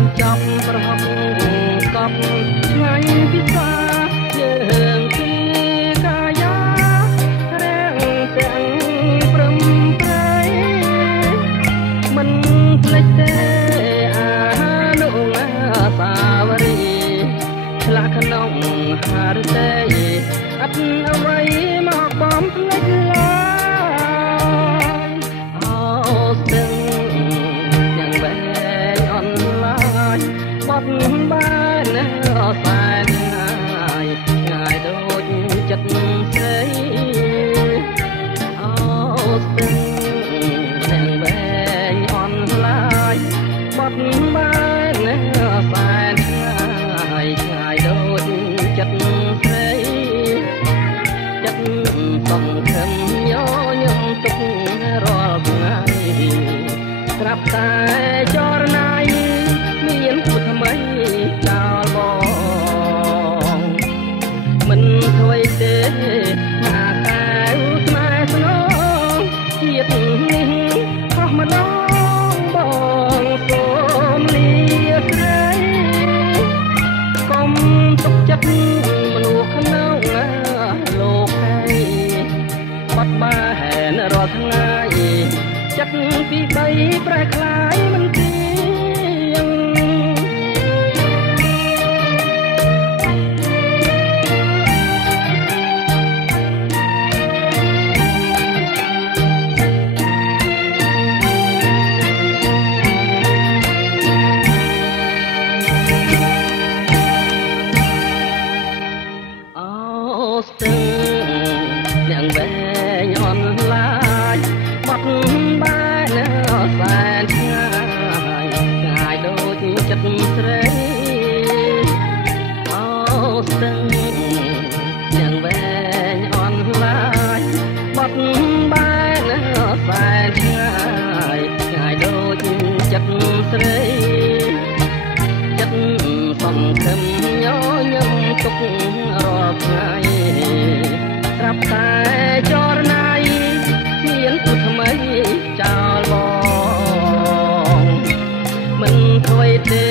ញចាប់ប្រហប់កប់ឆ្ងាញ់ពិសាយើងពីកាយារាំងទាំងព្រមប្រៃមិនភ្លេចទេអានុសាវរីយ៍ឆ្លាក់ក្នុងហារទេអត់អ្វីមកបំភ្លេចឡើយអូស្ទឹងទាំងវែងអនឡាញបត់បានអសែនឆ្ងាយដូចចិត្តស្រីអូស្ទឹងទាំងវែងអនឡាញបត់បានអសែនឆ្ងាយដូចចិត្តស្រីចិត្តសង្ឃឹមញញឹមទុករាល់ថ្ងៃស្រាប់តែចរណៃមានគូថ្មីចោលបងមិនធ្វេទេថាតែស្នេហ៍ស្នងជាតិនេះខុសម្ដងបងសូមលាស្រីកុំទុកចិត្តមនុស្សក្នុងលោកហើយបាត់បែនរាល់ថ្ងៃចិត្តពីបីប្រែក្លាយមិនទៀងអូស្ទឹងទាំងវែងអនឡាញបាត់បានសែនឆ្ងាយដូចចិត្តស្រីអូស្ទឹងទាំងវែងអនឡាញបាត់បានសែនឆ្ងាយដូចចិត្តស្រីចិត្តសង្ឃឹមញញឹមទុករាល់ថ្ងៃស្រាប់តែចរណៃមានគូថ្មីចោលបងមិនធ្វេទេ